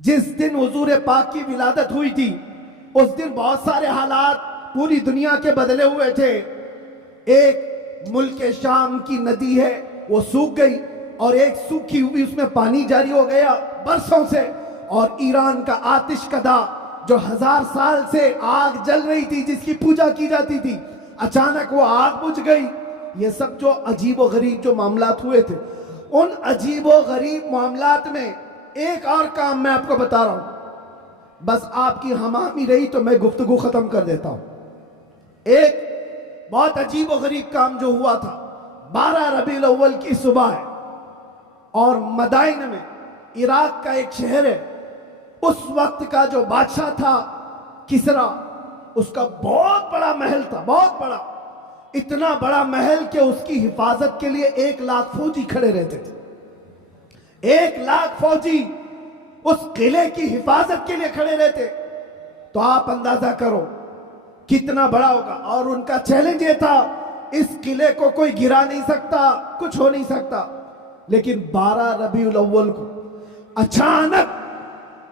जिस दिन हुजूर पाक की विलादत हुई थी उस दिन बहुत सारे हालात पूरी दुनिया के बदले हुए थे। एक मुल्क शाम की नदी है वो सूख गई और एक सूखी हुई उसमें पानी जारी हो गया बरसों से। और ईरान का आतिश कदा जो 1000 साल से आग जल रही थी जिसकी पूजा की जाती थी, अचानक वो आग बुझ गई। ये सब जो अजीब व गरीब जो मामलात हुए थे, उन अजीब व गरीब मामलात में एक और काम मैं आपको बता रहा हूं, बस आपकी हमामी रही तो मैं गुफ्तगू खत्म कर देता हूं। एक बहुत अजीब व गरीब काम जो हुआ था, 12 रबीउल अव्वल की सुबह है और मदाइन में, इराक का एक शहर है, उस वक्त का जो बादशाह था किसरा, उसका बहुत बड़ा महल था, बहुत बड़ा, इतना बड़ा महल कि उसकी हिफाजत के लिए 1 लाख फौजी खड़े रहते थे। 1 लाख फौजी उस किले की हिफाजत के लिए खड़े रहते। तो आप अंदाजा करो कितना बड़ा होगा। और उनका चैलेंज ये था, इस किले को कोई गिरा नहीं सकता, कुछ हो नहीं सकता। लेकिन 12 रबीउल अव्वल को अचानक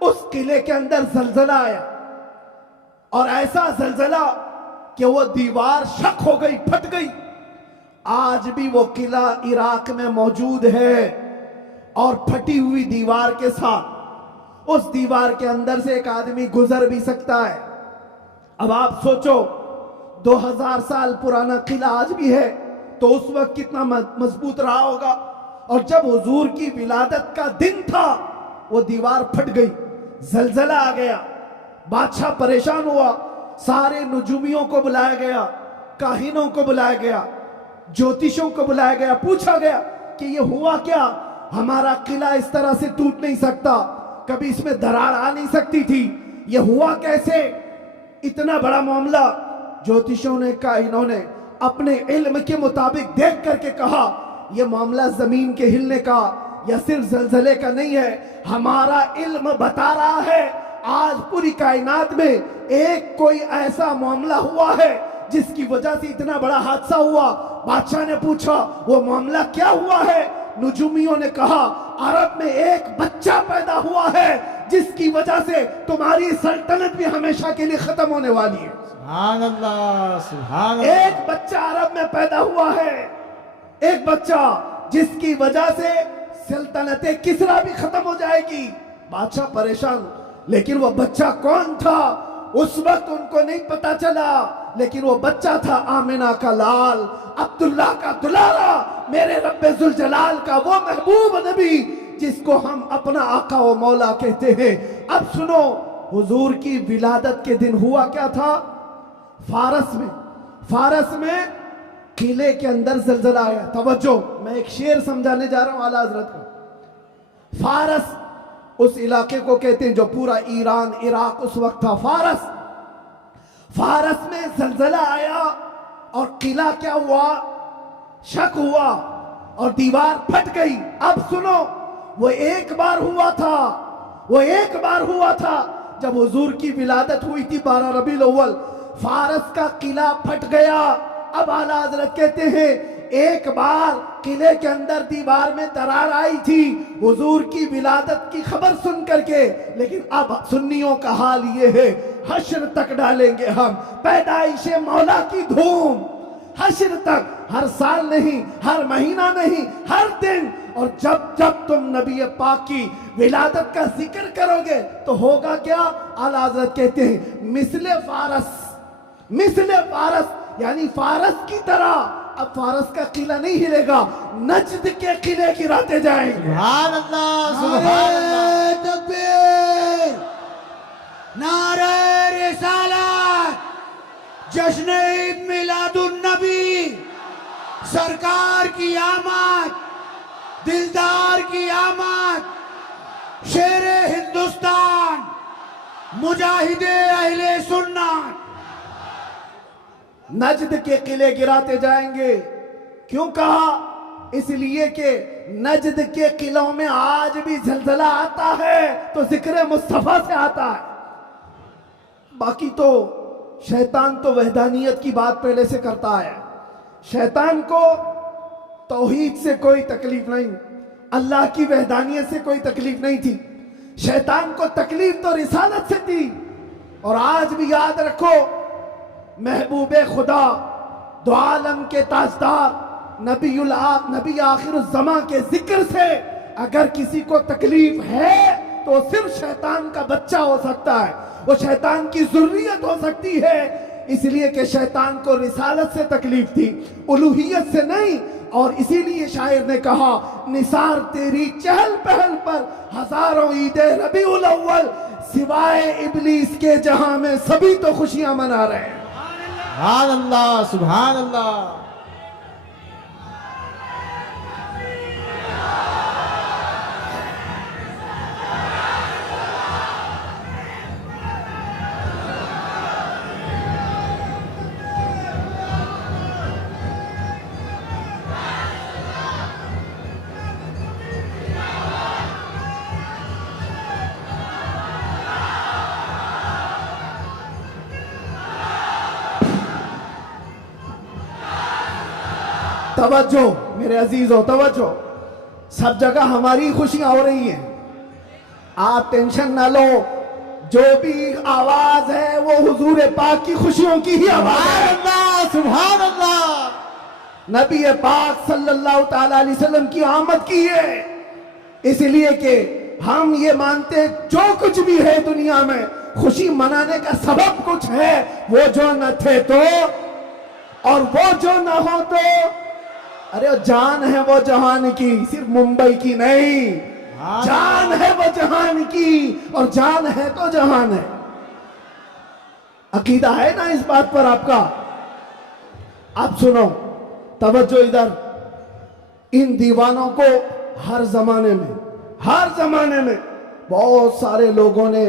उस किले के अंदर जलजला आया और ऐसा जलजला कि वो दीवार शक हो गई, फट गई। आज भी वो किला इराक में मौजूद है और फटी हुई दीवार के साथ उस दीवार के अंदर से एक आदमी गुजर भी सकता है। अब आप सोचो 2000 साल पुराना किला आज भी है तो उस वक्त कितना मजबूत रहा होगा। और जब हुजूर की विलादत का दिन था वो दीवार फट गई, जलजला आ गया, बादशाह परेशान हुआ, सारे नुजूमियों को बुलाया गया, काहिनों को बुलाया गया, ज्योतिषों को बुलाया गया, पूछा गया कि ये हुआ क्या, हमारा किला इस तरह से टूट नहीं सकता, कभी इसमें दरार आ नहीं सकती थी, ये हुआ कैसे, इतना बड़ा मामला। ज्योतिषों ने, काहिनों ने अपने इल्म के मुताबिक देख करके कहा यह मामला जमीन के हिलने का या सिर्फ जलजले का नहीं है, हमारा इल्म बता रहा है आज पूरी कायनात में एक कोई ऐसा मामला हुआ है जिसकी वजह से इतना बड़ा हादसा हुआ। बादशाह ने पूछा वो मामला क्या हुआ है। नुजूमियों ने कहा अरब में एक बच्चा पैदा हुआ है जिसकी वजह से तुम्हारी सल्तनत भी हमेशा के लिए खत्म होने वाली है। सुभान अल्लाह, सुभान अल्लाह। एक बच्चा अरब में पैदा हुआ है, एक बच्चा जिसकी वजह से सल्तनत किसरा भी खत्म हो जाएगी। बादशाह परेशान, लेकिन वो बच्चा कौन था उस वक्त उनको नहीं पता चला। लेकिन वो बच्चा था आमिना का लाल, अब्दुल्ला का दुलारा, मेरे रब्बे जुल जलाल का वो महबूब नबी जिसको हम अपना आका व मौला कहते हैं। अब सुनो, हुजूर की विलादत के दिन हुआ क्या था। फारस में किले के अंदर जलजला आया। तवज्जो, मैं एक शेर समझाने जा रहा हूं आला हजरत को। फारस उस इलाके को कहते हैं जो पूरा ईरान, इराक उस वक्त था। फारस में जलजला आया और किला क्या हुआ, शक हुआ और दीवार फट गई। अब सुनो, वो एक बार हुआ था जब हुजूर की विलादत हुई थी 12 रबीउल अव्वल, फारस का किला फट गया। अब आला हजरत कहते हैं एक बार किले के अंदर दीवार में दरार आई थी हुजूर की विलादत की खबर सुन करके, लेकिन अब सुन्नियों का हाल ये है, हश्र तक डालेंगे हम पैदाइशे मौला की धूम, हश्र तक, हर साल नहीं, हर महीना नहीं, हर दिन। और जब जब तुम नबी पाक की विलादत का जिक्र करोगे तो होगा क्या। आला हजरत कहते हैं मिसले फारस, यानी फारस की तरह अब फारस का किला नहीं हिलेगा, नजद के किले गिराते जाएंगे। सुभान अल्लाह, सुभान अल्लाह। तकबीर, नारे रिसालत, जश्न ईद मिलादुन नबी, सरकार की आमद, दिलदार की आमद, शेर हिंदुस्तान, मुजाहिदे अहले सुन्नत। नजद के किले गिराते जाएंगे। क्यों कहा, इसलिए कि नजद के किलों में आज भी जलजला आता है तो जिक्र मुस्तफा से आता है। बाकी तो शैतान तो वहदानियत की बात पहले से करता है। शैतान को तौहीद से कोई तकलीफ नहीं, अल्लाह की वहदानियत से कोई तकलीफ नहीं थी। शैतान को तकलीफ तो रिसालत से थी। और आज भी याद रखो, महबूबे खुदा, दो आलम के ताजदार, नबी आखिरुज़्ज़मा के जिक्र से अगर किसी को तकलीफ है तो सिर्फ शैतान का बच्चा हो सकता है, वो शैतान की ज़ुर्रियत हो सकती है। इसलिए कि शैतान को रिसालत से तकलीफ थी, उलूहियत से नहीं। और इसीलिए शायर ने कहा, निसार तेरी चहल पहल पर हजारों ईदे रबीउल अव्वल, सिवाय इब्लीस के जहां में सभी तो खुशियां मना रहे हैं। सुभान अल्लाह, सुभान अल्लाह। तवज्जो मेरे अजीजों, तवज्जो। सब जगह हमारी खुशियां हो रही हैं, आप टेंशन ना लो। जो भी आवाज है वो हुजूर पाक की खुशियों की ही आवाज है। सुभान अल्लाह। नबी पाक सल्लल्लाहु ताला अलैहि वसल्लम की आमद की है, इसलिए कि हम ये मानते जो कुछ भी है दुनिया में खुशी मनाने का सबब कुछ है। वो जो न थे तो, और वो जो न हो तो, अरे जान है वो जहान की, सिर्फ मुंबई की नहीं, जान है वो जहान की, और जान है तो जहान है। अकीदा है ना इस बात पर आपका? आप सुनो, तवज्जो इधर। इन दीवानों को हर जमाने में बहुत सारे लोगों ने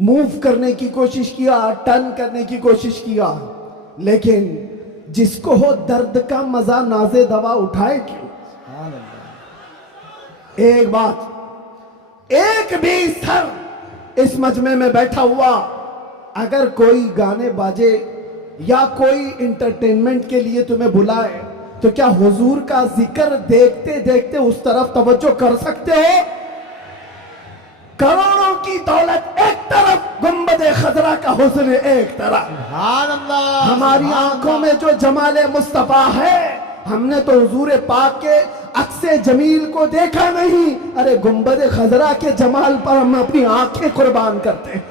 मूव करने की कोशिश किया, टर्न करने की कोशिश किया, लेकिन जिसको हो दर्द का मजा नाज़े दवा उठाए क्यों? एक बात, एक भी सर इस मजमे में बैठा हुआ अगर कोई गाने बाजे या कोई इंटरटेनमेंट के लिए तुम्हें बुलाए तो क्या हुजूर का जिक्र देखते देखते उस तरफ तवज्जो कर सकते हो? करोड़ों की दौलत एक तरफ, गुंबदे खजरा का हुस्न एक तरफ। सुभान अल्लाह। हमारी आंखों में जो जमाले मुस्तफा है, हमने तो हुजूर पाक के अक्से जमील को देखा नहीं, अरे गुंबदे खजरा के जमाल पर हम अपनी आंखें कुर्बान करते हैं,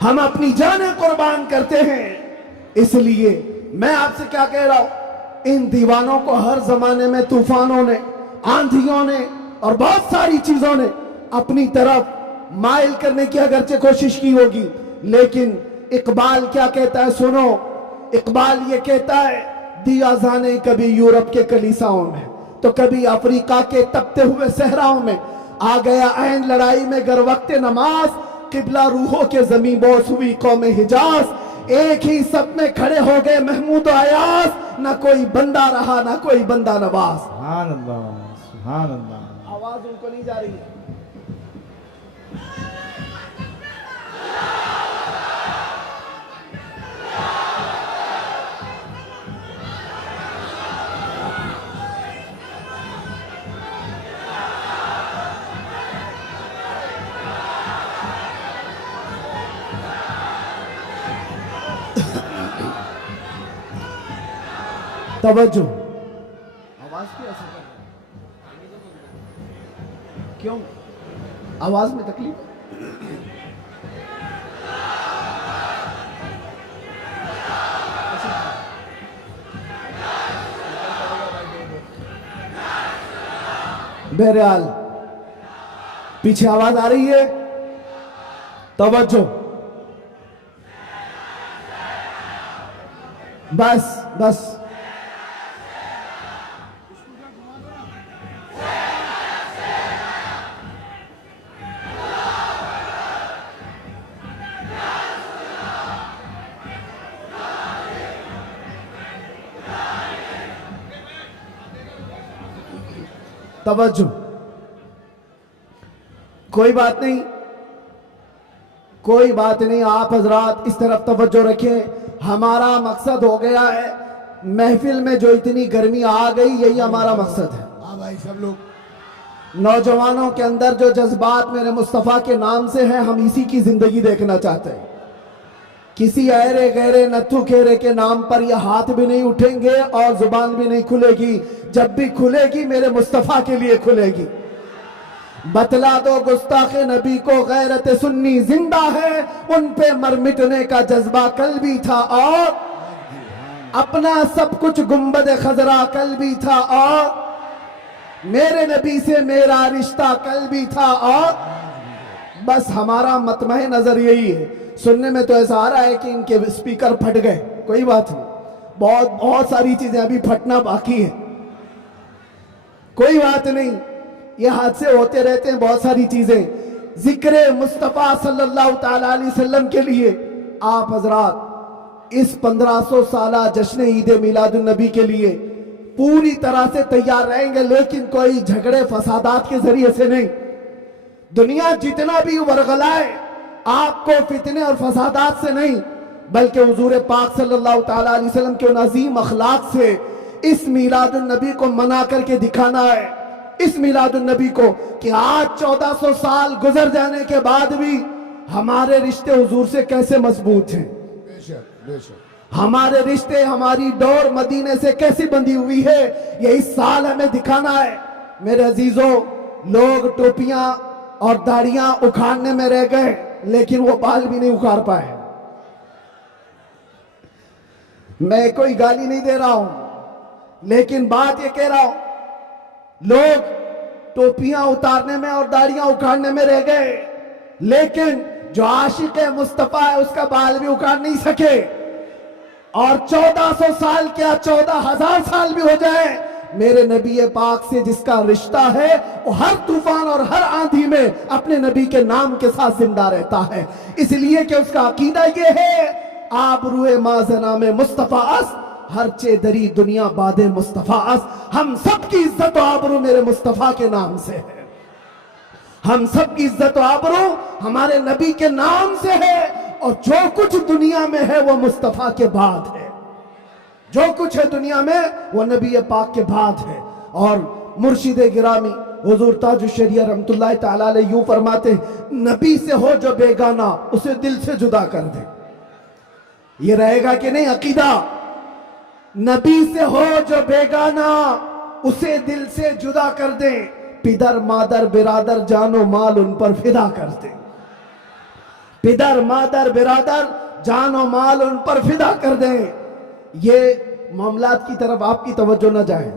हम अपनी जानें कुर्बान करते हैं। इसलिए मैं आपसे क्या कह रहा हूं, इन दीवानों को हर जमाने में तूफानों ने, आंधियों ने और बहुत सारी चीजों ने अपनी तरफ माइल करने की अगरचे कोशिश की होगी, लेकिन इकबाल क्या कहता है सुनो। इकबाल ये कहता है, दिया जाने कभी यूरोप के कलीसाओं में तो कभी अफ्रीका के तपते हुए सहराओं में, आ गया ऐन लड़ाई में गर वक्त नमाज, किबला रूहों के जमी बोस हुई कौम हिजाज। एक ही सब में खड़े हो गए महमूद अयाज, ना कोई बंदा रहा ना कोई बंदा नवाज। सुभान अल्लाह, सुभान अल्लाह। आवाज उनको नहीं जा रही है। तवज्जो, आवाज भी ऐसा कर क्यों? आवाज में तकलीफ है? बहरहाल पीछे आवाज आ रही है, तवज्जो। बस बस तवज्जो। कोई बात नहीं, कोई बात नहीं, आप हजरात इस तरफ तवज्जो रखें। हमारा मकसद हो गया है, महफिल में जो इतनी गर्मी आ गई, यही हमारा मकसद है। हाँ भाई, सब लोग नौजवानों के अंदर जो जज्बात मेरे मुस्तफ़ा के नाम से हैं, हम इसी की जिंदगी देखना चाहते हैं। किसी ऐरे गहरे नथु खेरे के नाम पर यह हाथ भी नहीं उठेंगे और जुबान भी नहीं खुलेगी। जब भी खुलेगी मेरे मुस्तफ़ा के लिए खुलेगी। बतला दो गुस्ताखे नबी को गैरत सुन्नी जिंदा है, उन पे मर मिटने का जज्बा कल भी था और अपना सब कुछ गुंबद खजरा कल भी था और मेरे नबी से मेरा रिश्ता कल भी था और बस हमारा मतमह नजर यही है। सुनने में तो ऐसा आ रहा है कि इनके स्पीकर फट गए, कोई बात नहीं, बहुत सारी चीजें अभी फटना बाकी है, कोई बात नहीं, ये हादसे होते रहते हैं बहुत सारी चीजें। जिक्र मुस्तफ़ा सल्लल्लाहु ताला अलैहि वसल्लम के लिए आप हजरात इस 1500 साला जश्न ईद मिलादुन नबी के लिए पूरी तरह से तैयार रहेंगे, लेकिन कोई झगड़े फसादात के जरिए से नहीं। दुनिया जितना भी वरगलाए आपको फितने और फसादात से नहीं, बल्कि हुजूर पाक सल्लल्लाहु ताला अलैहि वसल्लम के अजीम अखलाक से इस मिलादुन नबी को मना करके दिखाना है। इस मिलादुन नबी को कि आज 1400 साल गुजर जाने के बाद भी हमारे रिश्ते हुजूर से कैसे मजबूत हैं। बेशक बेशक हमारे रिश्ते, हमारी डोर मदीने से कैसी बंधी हुई है, ये इस साल हमें दिखाना है। मेरे अजीजों, लोग टोपियां और दाढ़ियां उखाड़ने में रह गए, लेकिन वो बाल भी नहीं उखाड़ पाए। मैं कोई गाली नहीं दे रहा हूं, लेकिन बात ये कह रहा हूं, लोग टोपियां उतारने में और दाढ़ियां उखाड़ने में रह गए, लेकिन जो आशिक मुस्तफा है उसका बाल भी उखाड़ नहीं सके। और 1400 साल क्या 14,000 साल भी हो जाए, मेरे नबी पाक से जिसका रिश्ता है वो हर तूफान और हर आंधी में अपने नबी के नाम के साथ जिंदा रहता है। इसलिए कि उसका अकीदा ये है, आप रूए माजना में मुस्तफा अस हर चे दरी दुनिया बादे मुस्तफा अस। हम सब की इज्जत और आबरू मेरे मुस्तफा के नाम से है। हम सब की इज्जत और आबरू हमारे नबी के नाम से है, और जो कुछ दुनिया में है वो मुस्तफा के बाद है। जो कुछ है दुनिया में वो नबी पाक के बाद है। और मुर्शिद गिरामी हुजूर ताजुश शरिया रहमतुल्लाह ताला अलैह यूं फरमाते हैं, नबी से हो जो बेगाना उसे दिल से जुदा कर दे। ये रहेगा कि नहीं अकीदा, नबी से हो जो बेगाना उसे दिल से जुदा कर दे, पिदर मादर बिरादर जानो माल उन पर फिदा कर दे। पिदर मादर बिरादर जानो माल उन पर फिदा कर दे। ये मामलात की तरफ आपकी तवज्जो न जाए।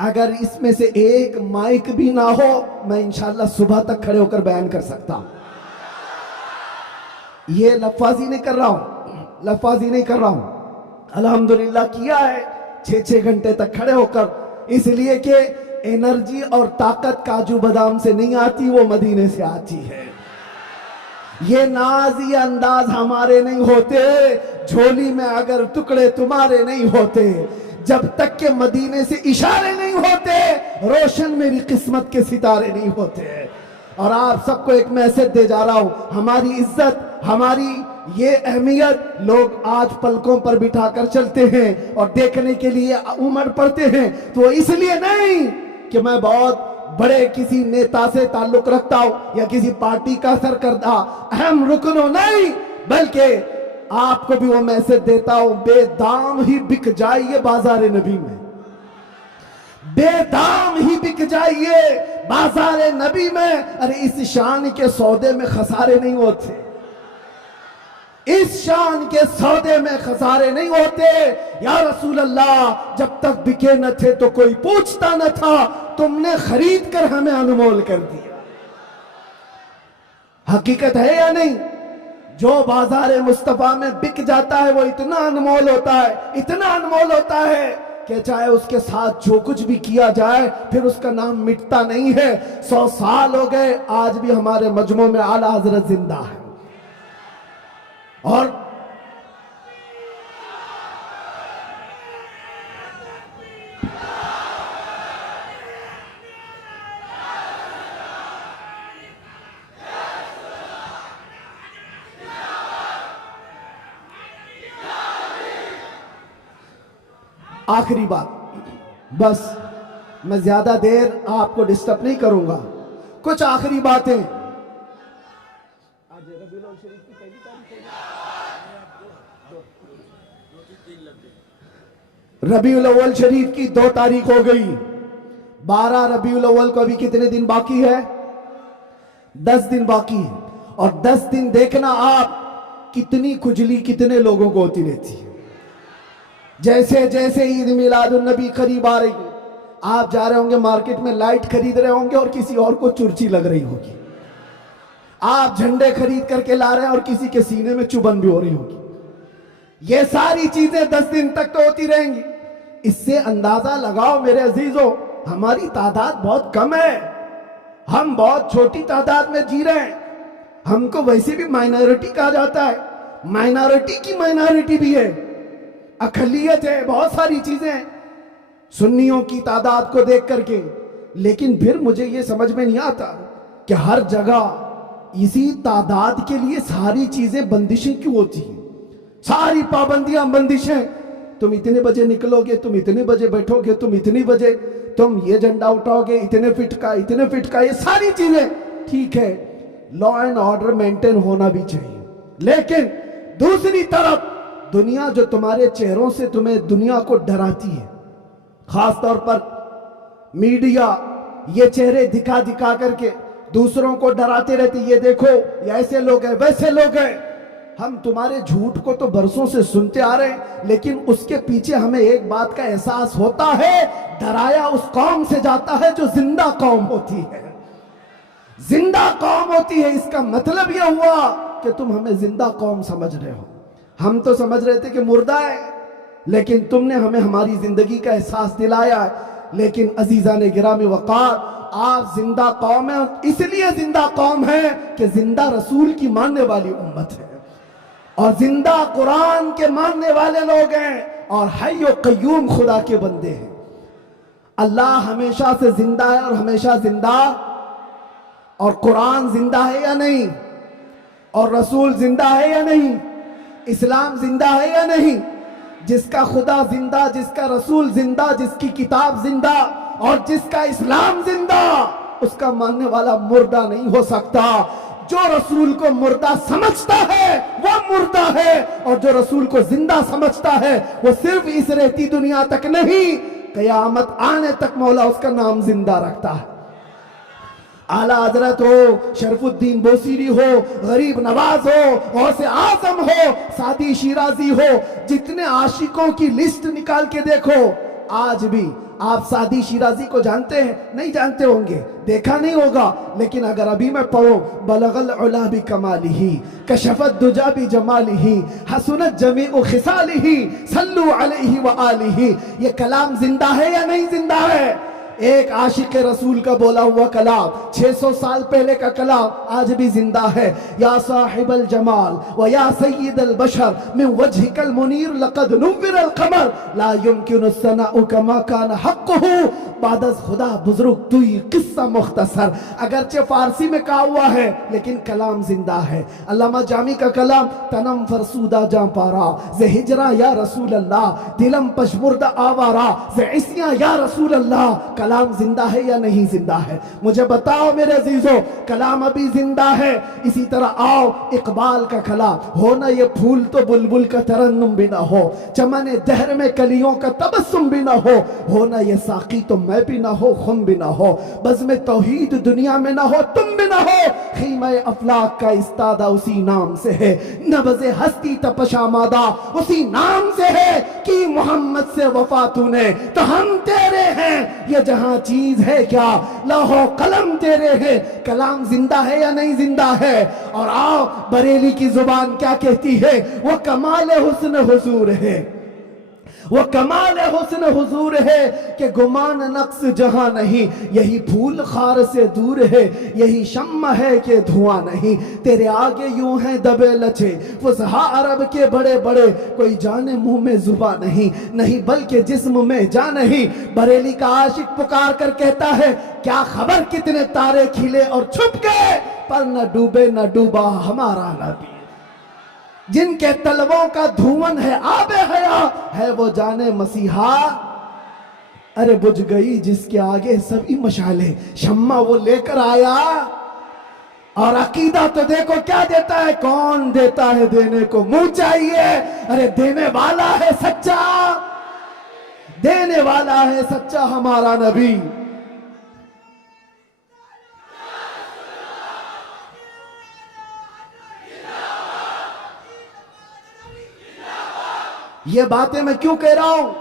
अगर इसमें से एक माइक भी ना हो, मैं इंशाल्लाह सुबह तक खड़े होकर बयान कर सकता हूं। ये लफाजी नहीं कर रहा हूं, लफाजी नहीं कर रहा हूं। अल्हम्दुलिल्लाह किया है 6-6 घंटे तक खड़े होकर, इसलिए कि एनर्जी और ताकत काजू बादाम से नहीं आती, वो मदीने से आती है। ये नाज ये अंदाज हमारे नहीं होते, झोली में अगर टुकड़े तुम्हारे नहीं होते, जब तक के मदीने से इशारे नहीं होते, रोशन मेरी किस्मत के सितारे नहीं होते। और आप सबको एक मैसेज दे जा रहा हूं, हमारी इज्जत, हमारी ये अहमियत लोग आज पलकों पर बिठाकर चलते हैं और देखने के लिए उमड़ पड़ते हैं। तो इसलिए नहीं कि मैं बहुत बड़े किसी नेता से ताल्लुक रखता हूं या किसी पार्टी का सरकर्दा अहम रुकन हो, नहीं, बल्कि आपको भी वो मैसेज देता हूं, बेदाम ही बिक जाइए बाजार नबी में, बेदाम ही बिक जाइए बाजार नबी में। अरे इस शान के सौदे में खसारे नहीं होते, इस शान के सौदे में खसारे नहीं होते। या रसूल अल्लाह, जब तक बिके न थे तो कोई पूछता न था, तुमने खरीद कर हमें अनमोल कर दिया। हकीकत है या नहीं? जो बाजार मुस्तफा में बिक जाता है वो इतना अनमोल होता है, इतना अनमोल होता है कि चाहे उसके साथ जो कुछ भी किया जाए फिर उसका नाम मिटता नहीं है। 100 साल हो गए, आज भी हमारे मजमू में आला हजरत जिंदा है। और आखिरी बात, बस मैं ज्यादा देर आपको डिस्टर्ब नहीं करूंगा। कुछ आखिरी बातें। रबीउल अव्वल शरीफ की 2 तारीख हो गई। 12 रबीउल अव्वल को अभी कितने दिन बाकी है? 10 दिन बाकी है। और 10 दिन देखना आप कितनी खुजली कितने लोगों को होती रहती है। जैसे जैसे ईद मिलादुन नबी करीब आ रही है, आप जा रहे होंगे मार्केट में, लाइट खरीद रहे होंगे और किसी और को चुर्ची लग रही होगी। आप झंडे खरीद करके ला रहे हैं और किसी के सीने में चुभन भी हो रही होगी। ये सारी चीजें 10 दिन तक तो होती रहेंगी। इससे अंदाजा लगाओ मेरे अजीजों, हमारी तादाद बहुत कम है। हम बहुत छोटी तादाद में जी रहे हैं। हमको वैसे भी माइनॉरिटी कहा जाता है। माइनॉरिटी की माइनॉरिटी भी है, अकलियत है, बहुत सारी चीजें हैं सुन्नियों की तादाद को देख करके। लेकिन फिर मुझे ये समझ में नहीं आता कि हर जगह इसी तादाद के लिए सारी चीजें बंदिशें क्यों होती हैं। सारी पाबंदियां, बंदिशें, तुम इतने बजे निकलोगे, तुम इतने बजे बैठोगे, तुम इतनी बजे तुम ये झंडा उठाओगे, इतने फिट का, इतने फिट का, ये सारी चीजें ठीक है, लॉ एंड ऑर्डर मेंटेन होना भी चाहिए। लेकिन दूसरी तरफ दुनिया जो तुम्हारे चेहरों से तुम्हें दुनिया को डराती है, खासतौर पर मीडिया ये चेहरे दिखा दिखा करके दूसरों को डराते रहती, ये देखो ये ऐसे लोग हैं, वैसे लोग हैं। हम तुम्हारे झूठ को तो बरसों से सुनते आ रहे हैं, लेकिन उसके पीछे हमें एक बात का एहसास होता है, डराया उस कौम से जाता है जो जिंदा कौम होती है। जिंदा कौम होती है, इसका मतलब यह हुआ कि तुम हमें जिंदा कौम समझ रहे हो। हम तो समझ रहे थे कि मुर्दा है, लेकिन तुमने हमें हमारी जिंदगी का एहसास दिलाया है। लेकिन अजीजा ने गिरामी वकार, आप जिंदा कौम है, इसलिए जिंदा कौम है कि जिंदा रसूल की मानने वाली उम्मत है और जिंदा कुरान के मानने वाले लोग हैं और हय्यो कय्यूम खुदा के बंदे हैं। अल्लाह हमेशा से जिंदा है और हमेशा जिंदा, और कुरान जिंदा है या नहीं, और रसूल जिंदा है या नहीं, इस्लाम जिंदा है या नहीं। जिसका खुदा जिंदा, जिसका रसूल जिंदा, जिसकी किताब जिंदा और जिसका इस्लाम जिंदा, उसका मानने वाला मुर्दा नहीं हो सकता। जो रसूल को मुर्दा समझता है वो मुर्दा है, और जो रसूल को जिंदा समझता है वो सिर्फ इस रहती दुनिया तक नहीं, कयामत आने तक मौला उसका नाम जिंदा रखता है। आला हजरत हो, शरफुद्दीन बोसीरी हो, गरीब नवाज हो, गौसे आजम हो, सादी शिराजी हो, जितने आशिकों की लिस्ट निकाल के देखो, आज भी आप सादी शिराजी को जानते हैं? नहीं जानते होंगे, देखा नहीं होगा। लेकिन अगर अभी मैं पढ़ो, बलगल उला भी कमालिही, कशफत दुजा भी जमालिही, हसनत जमीउ खिसालिही, सल्लु अलैहि व आलिही, ये कलाम जिंदा है या नहीं जिंदा है? एक आशिक रसूल का बोला हुआ कलाम, 600 साल पहले का कलाम आज भी जिंदा है। या साहिबल जमाल व या सय्यदल बशर मिन वजहिकल मुनीर लक़द नुव्विरल क़मर ला युमकिनु सनाउ कमा कान हक़्क़ुहु बादस खुदा बुजुर्ग तुई किस्सा मुख्तसर। अगरचे फारसी में कहा हुआ है लेकिन कलाम जिंदा है। अल्लामा जामी का कलाम, तनम फरसूदा जा पारा जे हिजरा या रसूल अल्लाह, दिलम पशमुर्दा आवारा जे इसिया या रसूल अल्लाह। कलाम जिंदा है या नहीं जिंदा है? मुझे बताओ मेरे अजीजों, कलाम अभी जिंदा है। इसी तरह आओ इकबाल का कलाम, हो ना ये फूल तो बुलबुल का तरन्नुम भी ना हो, चमने दहर में कलियों का तबस्सुम भी ना हो ना ये साकी तो मैं भी ना हो, खुम भी ना हो, बज़ में तौहीद दुनिया में ना हो, तुम भी ना हो। खीमे अफलाक का इस्तादा उसी नाम से है, नबज़े हस्ती तपशामादा उसी नाम से है कि मोहम्मद से वफा तूने तो हम तेरे हैं। ये जहां चीज है क्या, लौहो कलम तेरे हैं। कलाम जिंदा है या नहीं जिंदा है? और आओ बरेली की जुबान क्या कहती है, वो कमाल हुस्न हुजूर है, वो कमाल हुस्न हुजूर है कि गुमान नक्स जहां नहीं। यही फूल खार से दूर है, यही शम्मा है कि धुआं नहीं। तेरे आगे यूं है दबे लचे फुसहा अरब के बड़े बड़े, कोई जाने मुंह में जुबा नहीं, नहीं बल्कि जिस्म में जा नहीं। बरेली का आशिक पुकार कर कहता है, क्या खबर कितने तारे खिले और छुप गए, पर न डूबे न डूबा हमारा नबी। जिनके तलवों का धुवन है आबे हया है, वो जाने मसीहा अरे बुझ गई जिसके आगे सभी मशाले, शम्मा वो लेकर आया। और अकीदा तो देखो क्या देता है, कौन देता है देने को मुंह चाहिए। अरे देने वाला है सच्चा, देने वाला है सच्चा हमारा नबी। ये बातें मैं क्यों कह रहा हूं,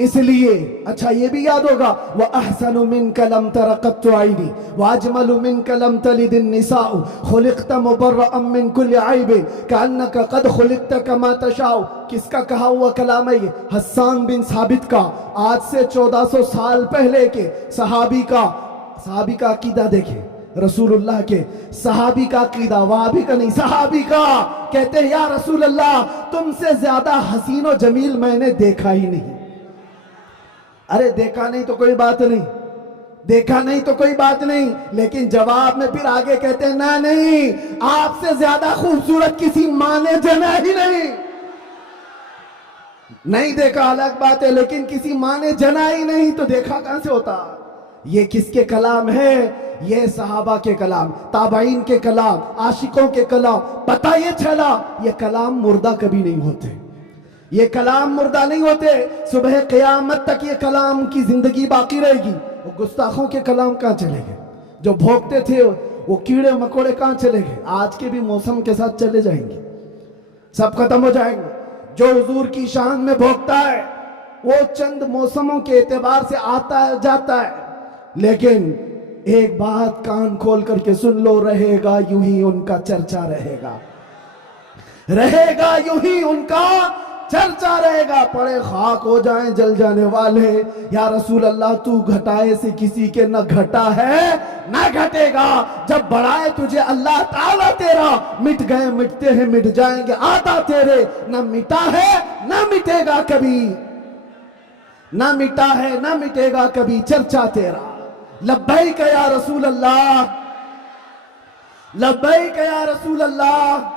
इसलिए अच्छा ये भी याद होगा, वह अहसनु मिन कलम तरक़त आइनी व अजमलु मिन कलम तलिदिन निसाउ खुलिक़त मुबर्रअम मिन कुल्लि ऐबिन कअन्नका क़द खुलिक़त कमा तशाउ। किसका कहा हुआ कलाम है ये? हस्सान बिन साबित का, आज से 1400 साल पहले के सहाबी का अकीदा देखे, रसूलुल्लाह के सहाबी का अकीदा, वहाबी का नहीं, सहाबी का। कहते हैं या रसूल अल्लाह, तुमसे ज्यादा हसीन और जमील मैंने देखा ही नहीं। अरे देखा नहीं तो कोई बात नहीं, देखा नहीं तो कोई बात नहीं, लेकिन जवाब में फिर आगे कहते हैं ना नहीं, आपसे ज्यादा खूबसूरत किसी मां ने जना ही नहीं। नहीं देखा अलग बात है, लेकिन किसी मां ने जना ही नहीं तो देखा कहां से होता। ये किसके कलाम है? ये सहाबा के कलाम, ताबाइन के कलाम, आशिकों के कलाम। पता ये चला ये कलाम मुर्दा कभी नहीं होते, ये कलाम मुर्दा नहीं होते। सुबह क़यामत तक ये कलाम की जिंदगी बाकी रहेगी। वो गुस्ताखों के कलाम कहाँ चले गए? जो भोगते थे वो कीड़े मकोड़े कहाँ चले गए? आज के भी मौसम के साथ चले जाएंगे, सब खत्म हो जाएंगे। जो हुजूर की शान में भोगता है वो चंद मौसमों के एतबार से आता है जाता है, लेकिन एक बात कान खोल करके सुन लो, रहेगा यूं ही उनका चर्चा रहेगा, रहेगा यूं ही उनका चर्चा रहेगा। पड़े खाक हो जाएं जल जाने वाले, या रसूल अल्लाह तू घटाए से किसी के न घटा है न घटेगा। जब बढ़ाए तुझे अल्लाह ताला तेरा, मिट गए मिटते हैं मिट जाएंगे आता तेरे। न मिटा है न मिटेगा कभी, न मिटा है न मिटेगा कभी चर्चा तेरा। लब्बैक या रसूल अल्लाह, लब्बैक या रसूल अल्लाह।